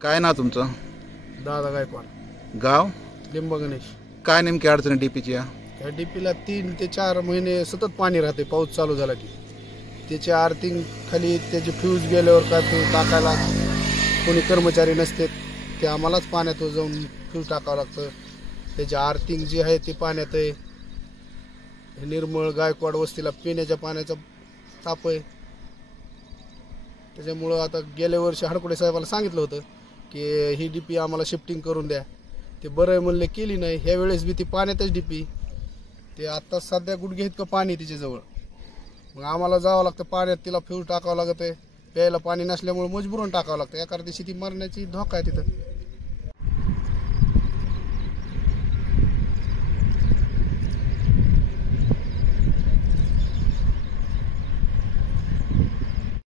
काय नाव तुमचं? दादा गायकवाड, गाव लिंब गणेश. काय नेमकी अडचण आहे डीपीची? या डीपीला 3 ते 4 महिने सतत पाणी राहते. पाऊस चालू झाला की त्याचे आर्थिंग खाली त्याचे फ्यूज गेल्यावर काय फ्यूज टाकायला कोणी कर्मचारी नसते, ते आम्हालाच पाण्यात जाऊन फ्यूज टाकावं लागतं. त्याचे आर्थिंग जे आहे ते पाण्यात आहे. निर्मळ गायकवाड वस्तीला पिण्याच्या पाण्याचा ताप आहे. त्याच्यामुळं आता गेल्या वर्षी हडकुडे साहेबाला सांगितलं होतं की ही डीपी आम्हाला शिफ्टिंग करून द्या. ते बरं आहे म्हणले, केली नाही. ह्या वेळेस बी ती पाण्यातच डीपी. ते आत्ता सध्या गुडघे इतकं पाणी तिच्याजवळ. मग आम्हाला जावं लागतं पाण्यात, तिला फ्यूज टाकावं लागतं आहे. प्यायला पाणी नसल्यामुळे मजबूरून टाकावं लागतं. एका दिवशी ती मरण्याची धोका आहे तिथं.